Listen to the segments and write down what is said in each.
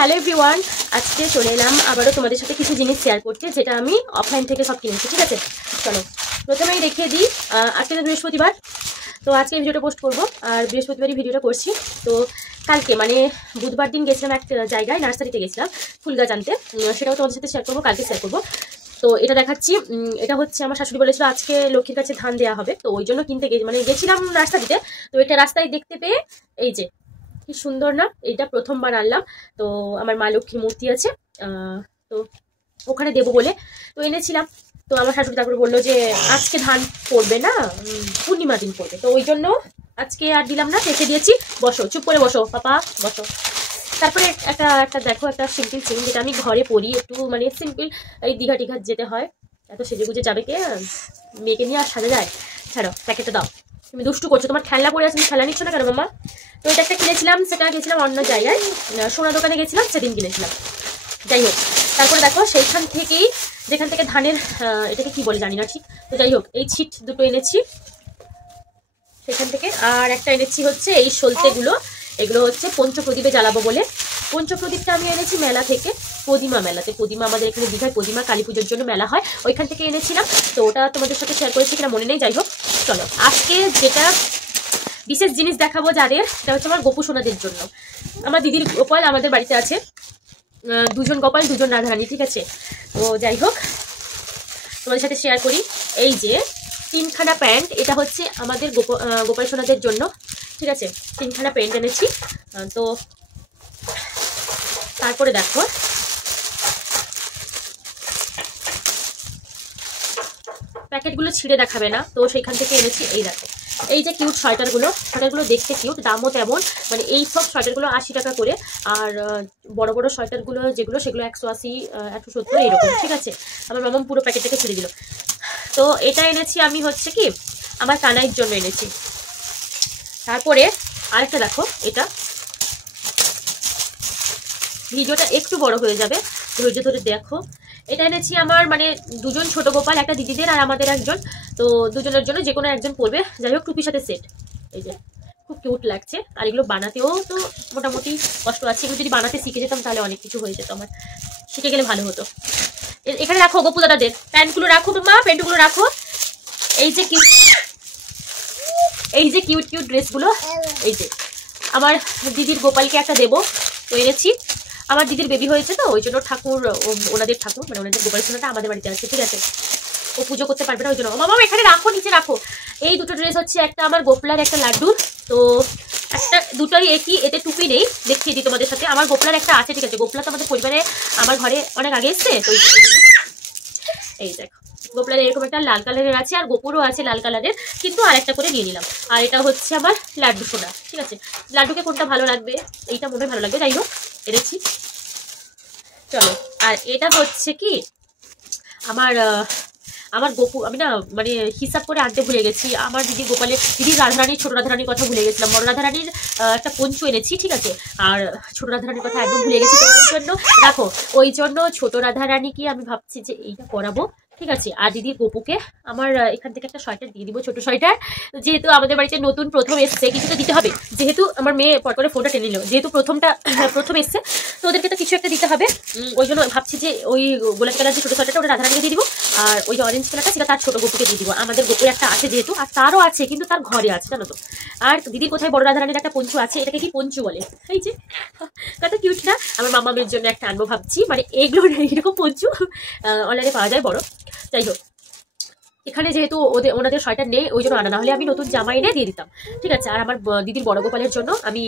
Hello everyone, আজকে চলে এলাম আবারও তোমাদের সাথে কিছু জিনিস শেয়ার করতে, যেটা আমি অফলাইন থেকে সব কিনেছি। ঠিক আছে, চলো প্রথমেই দেখিয়ে দিই। আজকে তো বৃহস্পতিবার, তো আজকে এই ভিডিওটা পোস্ট করবো, আর বৃহস্পতিবারই ভিডিওটা করছি। তো কালকে মানে বুধবার দিন গেছিলাম এক জায়গায়, নার্সারিতে গেছিলাম ফুল গাছ আনতে, সেটাও তোমাদের সাথে শেয়ার করবো, কালকে শেয়ার করবো। তো এটা দেখাচ্ছি, এটা হচ্ছে আমার শাশুড়ি বলেছিল আজকে লক্ষ্মীর কাছে ধান দেওয়া হবে, তো ওই জন্য কিনতে গেছিলাম নার্সারিতে। তো এটা রাস্তায় দেখতে পেয়ে, এই যে কি সুন্দর না, এইটা প্রথমবার আনলাম। তো আমার মা লক্ষ্মীর মূর্তি আছে, তো ওখানে দেবো বলে তো এনেছিলাম। তো আমার শাশুড়ি তারপরে বললো যে আজকে ধান পড়বে না, পূর্ণিমা দিন পড়বে, তো ওই জন্য আজকে আর দিলাম না, রেখে দিয়েছি। বসো, চুপ করে বসো পাপা, বসো। তারপরে একটা দেখো, একটা সিম্পল চেন, যেটা আমি ঘরে পরি, একটু মানে সিম্পল। এই দীঘা টিঘা যেতে হয়, এত সেজে গুজে যাবে কে, মেয়েকে নিয়ে আর সাজা যায়? ছাড়ো, প্যাকেটটা দাও। তুমি দুষ্টু করছো, তোমার খেলনা পড়ে আছে, তুমি খেলা নিচ্ছ না কেন মামা? তো এটা একটা কিনেছিলাম, সেটা গেছিলাম অন্য জায়গায়, সোনা দোকানে গেছিলাম, সেদিন কিনেছিলাম। যাই হোক, তারপরে দেখো সেইখান থেকেই, যেখান থেকে ধানের, এটাকে কি বলে জানি না ঠিক, তো যাই হোক এই ছিট দুটো এনেছি সেখান থেকে। আর একটা এনেছি হচ্ছে এই সলতেগুলো, এগুলো হচ্ছে পঞ্চপ্রদীপে জ্বালাবো বলে। পঞ্চপ্রদীপটা আমি এনেছি মেলা থেকে, পদিমা মেলাতে। পদিমা আমাদের এখানে দীঘায় পদিমা কালী পুজোর জন্য মেলা হয়, ওইখান থেকে এনেছিলাম। তো ওটা তোমাদের সাথে শেয়ার করেছি কিনা মনে নেই, যাই হোক চলো আজকে যেটা বিশেষ জিনিস দেখাবো যাদের, সেটা হচ্ছে আমার গোপু সোনাদের জন্য। আমার দিদির গোপাল আমাদের বাড়িতে আছে, দুজন গোপাল দুজন রাধারানী, ঠিক আছে। তো যাই হোক তোমাদের সাথে শেয়ার করি। এই যে তিনখানা প্যান্ট, এটা হচ্ছে আমাদের গোপাল সোনাদের জন্য, ঠিক আছে। তিনখানা প্যান্ট এনেছি। তো তারপরে দেখো, প্যাকেটগুলো ছিঁড়ে দেখাবে না, তো সেইখান থেকে এনেছি। এই দেখো, এই যে কিউট সোয়েটারগুলো দেখতে কিউট, দামও তেমন। মানে এই সব সোয়েটারগুলো 80 টাকা করে, আর বড় বড় সোয়েটারগুলো যেগুলো, সেগুলো 180, 170 এরকম, ঠিক আছে। আমার মামা পুরো প্যাকেটটাকে ছিঁড়ে দিল। তো এটা এনেছি আমি হচ্ছে কি আমার কানাইয়ের জন্য এনেছি। তারপরে আরেকটা দেখো, এটা ভিডিওটা একটু বড় হয়ে যাবে, ধৈর্য ধরে দেখো। এটা এনেছি আমার মানে দুজন ছোট গোপাল, একটা দিদিদের আর আমাদের একজন, তো দুজনের জন্য যে কোনো একজন পরবে। যাই হোক, টুপির সাথে সেট, এই যে খুব কিউট লাগছে। আর এগুলো বানাতেও তো মোটামুটি কষ্ট আছে, এগুলো যদি বানাতে শিখে যেতাম তাহলে অনেক কিছু হয়ে যেত, আমার শিখে গেলে ভালো হতো। এখানে রাখো গোপু দাদাদের প্যান্টগুলো, রাখো মা প্যান্টগুলো রাখো। এই যে কিউট কিউট ড্রেসগুলো, এই যে আমার দিদির গোপালকে একটা দেবো, তো এনেছি। আমার দিদির বেবি হয়েছে, তো ওই জন্য ঠাকুর, ওনাদের ঠাকুর মানে ওনাদের গোপাল সোনাটা আমাদের বাড়িতে আছে, ঠিক আছে। ও পুজো করতে পারবে না, ওই জন্য। মামা এখানে রাখো, নিচে রাখো। এই দুটো ড্রেস হচ্ছে, একটা আমার গোপলার, একটা লাড্ডুর। তো একটা দুটোই একই, এতে টুপি নেই, দেখিয়ে দিই তোমাদের সাথে। আমার গোপলার একটা আছে, ঠিক আছে। গোপলা তো আমাদের পরিবারে আমার ঘরে অনেক আগে এসছে, তো এই দেখো গোপলার এরকম একটা লাল কালারের আছে, আর গোপুরও আছে লাল কালারের, কিন্তু আর একটা করে নিয়ে নিলাম। আর এটা হচ্ছে আমার লাড্ডু সোনা, ঠিক আছে। লাড্ডুকে কোনটা ভালো লাগবে, এইটা মনে হয় ভালো লাগবে, যাই হোক এনেছি। চলো, আর এটা হচ্ছে কি আমার গোপু, আমি না মানে হিসাব করে আনতে ভুলে গেছি। আমার দিদির রাধারানীর, ছোট রাধারানীর কথা ভুলে গেছিলাম। বড় রাধারানীর একটা পঞ্চু এনেছি, ঠিক আছে। আর ছোট রাধারানীর কথা একদম ভুলে গেছি, ওই জন্য দেখো, ওই জন্য ছোট রাধারানীকে আমি ভাবছি যে এইটা পরাবো, ঠিক আছে। আর দিদির গোপুকে আমার এখান থেকে একটা সোয়েটার দিয়ে দিব, ছোট সোয়েটার। যেহেতু আমাদের বাড়িতে নতুন প্রথম এসছে, কিছু তো দিতে হবে। যেহেতু আমার মেয়ে পর করে ফোনটা টেনে নিল, যেহেতু প্রথম এসছে, তো ওদেরকে তো কিছু একটা দিতে হবে। ওই জন্য ভাবছি যে ওই গোলাপি কালার যে ছোট সোয়েটারটা, ওটা রাধারানীকে দিয়ে দিব। আর ওই যে অরেঞ্জ কালারটা, সেটা তার ছোট গোপুকে দিয়ে দিব। আমাদের গোপুর একটা আছে যেহেতু, আর তারও আছে, কিন্তু তার ঘরে আছে, জানো তো। আর দিদির কোথায় বড় রাধারানীর একটা পঞ্চু আছে, এটাকে কি পঞ্চু বলে, এই যে কত কিউট না। আমার মামামের জন্য একটা আনবো ভাবছি, মানে এগুলো এরকম পঞ্চু অনলাইনে পাওয়া যায় বড়। যাই হোক, এখানে যেহেতু ওনাদের সোয়েটার নেই, ওই জন্য আনা, না হলে আমি নতুন জামা এনে দিয়ে দিতাম, ঠিক আছে। আর আমার দিদির বড় গোপালের জন্য আমি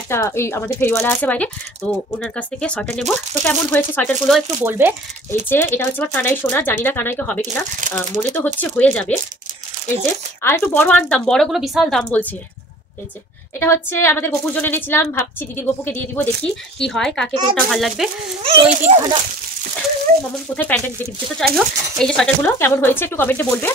একটা, এই আমাদের ফেরিওয়ালা আছে বাইরে, তো ওনার কাছ থেকে সোয়েটার নেবো। তো কেমন হয়েছে সোয়েটারগুলো একটু বলবে। এই যে এটা হচ্ছে আমার কানাই সোনা, জানি না কানাইকে হবে কিনা, মনে তো হচ্ছে হয়ে যাবে। এই যে আর একটু বড় আনতাম, বড়গুলো বিশাল দাম বলছে। এই যে এটা হচ্ছে আমাদের গোপুর জন্য এনেছিলাম, ভাবছি দিদির গোপুকে দিয়ে দিব, দেখি কি হয়, কাকে কোনটা ভালো লাগবে। তো এই তিনখানা মামুন কোথায় প্যান্ট দেখে দিচ্ছে। তো যাই হোক, এই যে সোয়েটারগুলো কেমন হয়েছে একটু কমেন্টে বলবে।